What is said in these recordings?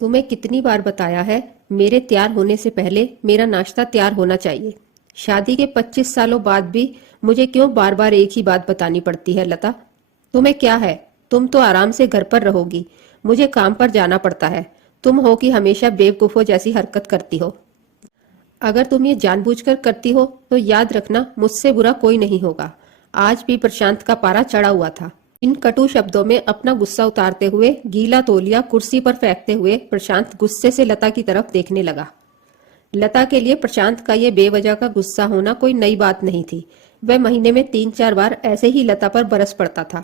तुम्हें कितनी बार बताया है, मेरे तैयार होने से पहले मेरा नाश्ता तैयार होना चाहिए। शादी के 25 सालों बाद भी मुझे क्यों बार बार एक ही बात बतानी पड़ती है लता? तुम्हें क्या है? तुम तो आराम से घर पर रहोगी, मुझे काम पर जाना पड़ता है। तुम हो कि हमेशा बेवकूफों जैसी हरकत करती हो। अगर तुम ये जानबूझकर करती हो तो याद रखना, मुझसे बुरा कोई नहीं होगा। आज भी प्रशांत का पारा चढ़ा हुआ था। इन कटु शब्दों में अपना गुस्सा उतारते हुए, गीला तौलिया कुर्सी पर फेंकते हुए प्रशांत गुस्से से लता की तरफ देखने लगा। लता के लिए प्रशांत का ये बेवजह का गुस्सा होना कोई नई बात नहीं थी। वह महीने में 3-4 बार ऐसे ही लता पर बरस पड़ता था।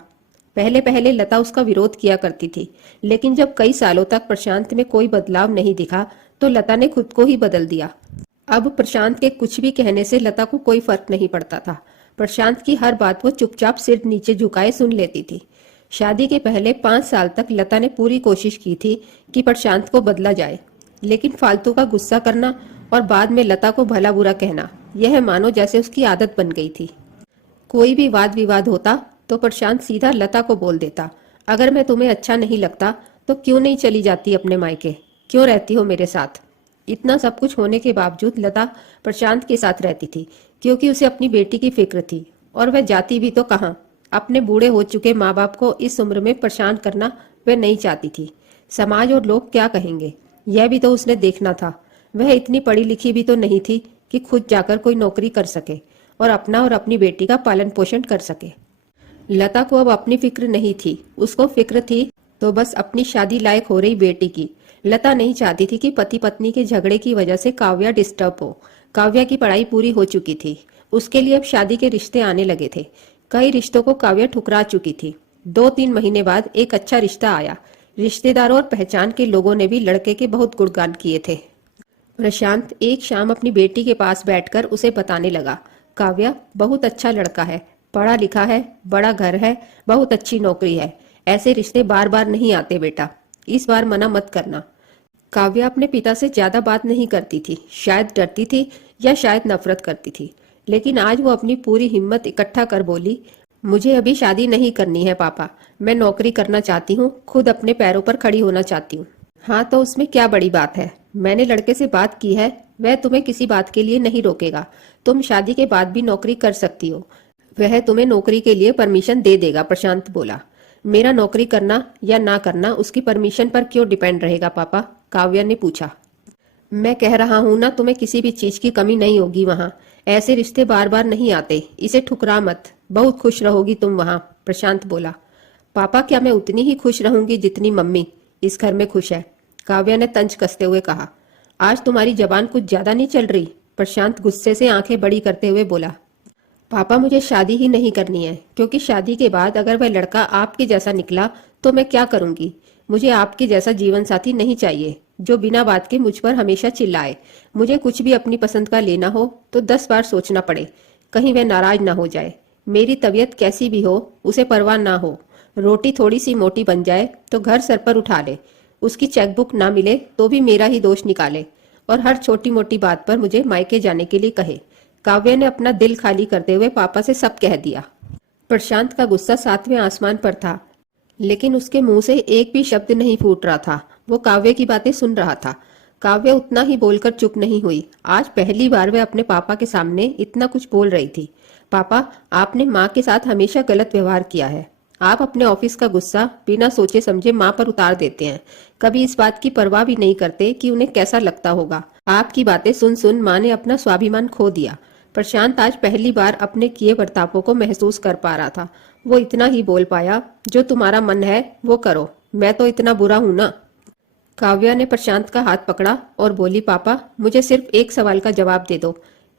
पहले पहले लता उसका विरोध किया करती थी, लेकिन जब कई सालों तक प्रशांत में कोई बदलाव नहीं दिखा तो लता ने खुद को ही बदल दिया। अब प्रशांत के कुछ भी कहने से लता को कोई फर्क नहीं पड़ता था। प्रशांत की हर बात वो चुपचाप सिर नीचे झुकाए सुन लेती थी। शादी के पहले 5 साल तक लता ने पूरी कोशिश की थी कि प्रशांत को बदला जाए, लेकिन फालतू का गुस्सा करना और बाद में लता को भला बुरा कहना, यह मानो जैसे उसकी आदत बन गई थी। कोई भी वाद विवाद होता तो प्रशांत सीधा लता को बोल देता, अगर मैं तुम्हें अच्छा नहीं लगता तो क्यों नहीं चली जाती अपने मायके, क्यों रहती हो मेरे साथ? इतना सब कुछ होने के बावजूद लता प्रशांत के साथ रहती थी, क्योंकि उसे अपनी बेटी की फिक्र थी। और वह जाती भी तो कहाँ? अपने बूढ़े हो चुके माँ बाप को इस उम्र में परेशान करना वह नहीं चाहती थी। समाज और लोग क्या कहेंगे, यह भी तो उसने देखना था। वह इतनी पढ़ी लिखी भी तो नहीं थी कि खुद जाकर कोई नौकरी कर सके और अपना और अपनी बेटी का पालन पोषण कर सके। लता को अब अपनी फिक्र नहीं थी, उसको फिक्र थी तो बस अपनी शादी लायक हो रही बेटी की। लता नहीं चाहती थी कि पति पत्नी के झगड़े की वजह से काव्या डिस्टर्ब हो। काव्या की पढ़ाई पूरी हो चुकी थी, उसके लिए अब शादी के रिश्ते आने लगे थे। कई रिश्तों को काव्या ठुकरा चुकी थी। 2-3 महीने बाद एक अच्छा रिश्ता आया। रिश्तेदारों और पहचान के लोगों ने भी लड़के के बहुत गुणगान किए थे। प्रशांत एक शाम अपनी बेटी के पास बैठकर उसे बताने लगा, काव्या बहुत अच्छा लड़का है, पढ़ा लिखा है, बड़ा घर है, बहुत अच्छी नौकरी है। ऐसे रिश्ते बार बार नहीं आते बेटा, इस बार मना मत करना। काव्या अपने पिता से ज्यादा बात नहीं करती थी, शायद डरती थी या शायद नफरत करती थी, लेकिन आज वो अपनी पूरी हिम्मत इकट्ठा कर बोली, मुझे अभी शादी नहीं करनी है पापा, मैं नौकरी करना चाहती हूँ, खुद अपने पैरों पर खड़ी होना चाहती हूँ। हाँ तो उसमें क्या बड़ी बात है, मैंने लड़के से बात की है, वह तुम्हें किसी बात के लिए नहीं रोकेगा। तुम शादी के बाद भी नौकरी कर सकती हो, वह तुम्हें नौकरी के लिए परमिशन दे देगा। प्रशांत बोला, मेरा नौकरी करना या ना करना उसकी परमिशन पर क्यों डिपेंड रहेगा पापा? काव्या ने पूछा। मैं कह रहा हूं ना, तुम्हें किसी भी चीज की कमी नहीं होगी वहां। ऐसे रिश्ते बार बार नहीं आते, इसे ठुकरा मत, बहुत खुश रहोगी तुम वहां। प्रशांत बोला, पापा क्या मैं उतनी ही खुश रहूंगी जितनी मम्मी इस घर में खुश है? काव्या ने तंज कसते हुए कहा। आज तुम्हारी जबान कुछ ज्यादा नहीं चल रही? प्रशांत गुस्से से आंखें बड़ी करते हुए बोला, पापा मुझे शादी ही नहीं करनी है, क्योंकि शादी के बाद अगर वह लड़का आपके जैसा निकला तो मैं क्या करूंगी? मुझे आपके जैसा जीवन साथी नहीं चाहिए जो बिना बात के मुझ पर हमेशा चिल्लाए। मुझे कुछ भी अपनी पसंद का लेना हो तो 10 बार सोचना पड़े, कहीं वह नाराज ना हो जाए। मेरी तबीयत कैसी भी हो उसे परवाह ना हो, रोटी थोड़ी सी मोटी बन जाए तो घर सर पर उठा ले, उसकी चेकबुक ना मिले तो भी मेरा ही दोष निकाले, और हर छोटी मोटी बात पर मुझे मायके जाने के लिए कहे। काव्या ने अपना दिल खाली करते हुए पापा से सब कह दिया। प्रशांत का गुस्सा 7वें आसमान पर था, लेकिन उसके मुंह से एक भी शब्द नहीं फूट रहा था। वो काव्य की बातें सुन रहा था। काव्य उतना ही बोलकर चुप नहीं हुई। आज पहली बार वह अपने पापा के सामने इतना कुछ बोल रही थी। पापा, आपने माँ के साथ हमेशा गलत व्यवहार किया है। आप अपने ऑफिस का गुस्सा बिना सोचे समझे माँ पर उतार देते हैं, कभी इस बात की परवाह भी नहीं करते कि उन्हें कैसा लगता होगा। आपकी बातें सुन सुन माँ ने अपना स्वाभिमान खो दिया। प्रशांत आज पहली बार अपने किए बर्तावों को महसूस कर पा रहा था। वो इतना ही बोल पाया, जो तुम्हारा मन है वो करो, मैं तो इतना बुरा हूं ना? काव्या ने प्रशांत का हाथ पकड़ा और बोली, पापा मुझे सिर्फ एक सवाल का जवाब दे दो,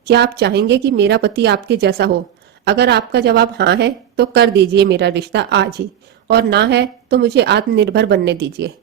क्या आप चाहेंगे कि मेरा पति आपके जैसा हो? अगर आपका जवाब हाँ है तो कर दीजिए मेरा रिश्ता आज ही, और ना है तो मुझे आत्मनिर्भर बनने दीजिए।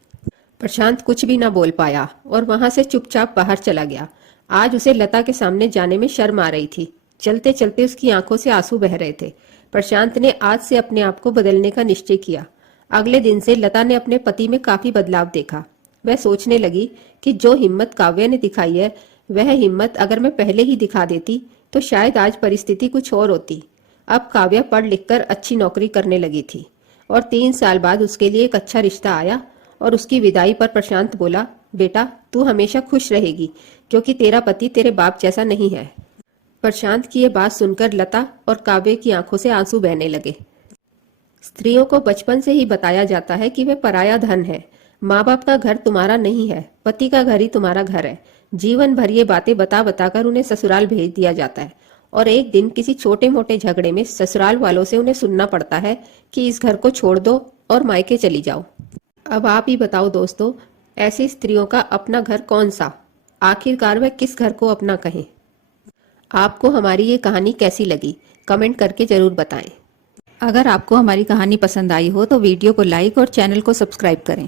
प्रशांत कुछ भी ना बोल पाया और वहां से चुपचाप बाहर चला गया। आज उसे लता के सामने जाने में शर्म आ रही थी। चलते चलते उसकी आंखों से आंसू बह रहे थे। प्रशांत ने आज से अपने आप को बदलने का निश्चय किया। अगले दिन से लता ने अपने पति में काफी बदलाव देखा। वह सोचने लगी कि जो हिम्मत काव्या ने दिखाई है, वह हिम्मत अगर मैं पहले ही दिखा देती तो शायद आज परिस्थिति कुछ और होती। अब काव्या पढ़ लिखकर अच्छी नौकरी करने लगी थी और 3 साल बाद उसके लिए एक अच्छा रिश्ता आया। और उसकी विदाई पर प्रशांत बोला, बेटा तू हमेशा खुश रहेगी क्योंकि तेरा पति तेरे बाप जैसा नहीं है। प्रशांत की ये बात सुनकर लता और काव्य की आंखों से आंसू बहने लगे। स्त्रियों को बचपन से ही बताया जाता है कि वे पराया धन है। माँ बाप का घर तुम्हारा नहीं है, पति का घर ही तुम्हारा घर है। जीवन भर ये बातें बता बताकर उन्हें ससुराल भेज दिया जाता है और एक दिन किसी छोटे मोटे झगड़े में ससुराल वालों से उन्हें सुनना पड़ता है कि इस घर को छोड़ दो और मायके चली जाओ। अब आप ही बताओ दोस्तों, ऐसी स्त्रियों का अपना घर कौन सा? आखिरकार वह किस घर को अपना कहें? आपको हमारी ये कहानी कैसी लगी? कमेंट करके जरूर बताएं। अगर आपको हमारी कहानी पसंद आई हो तो वीडियो को लाइक और चैनल को सब्सक्राइब करें।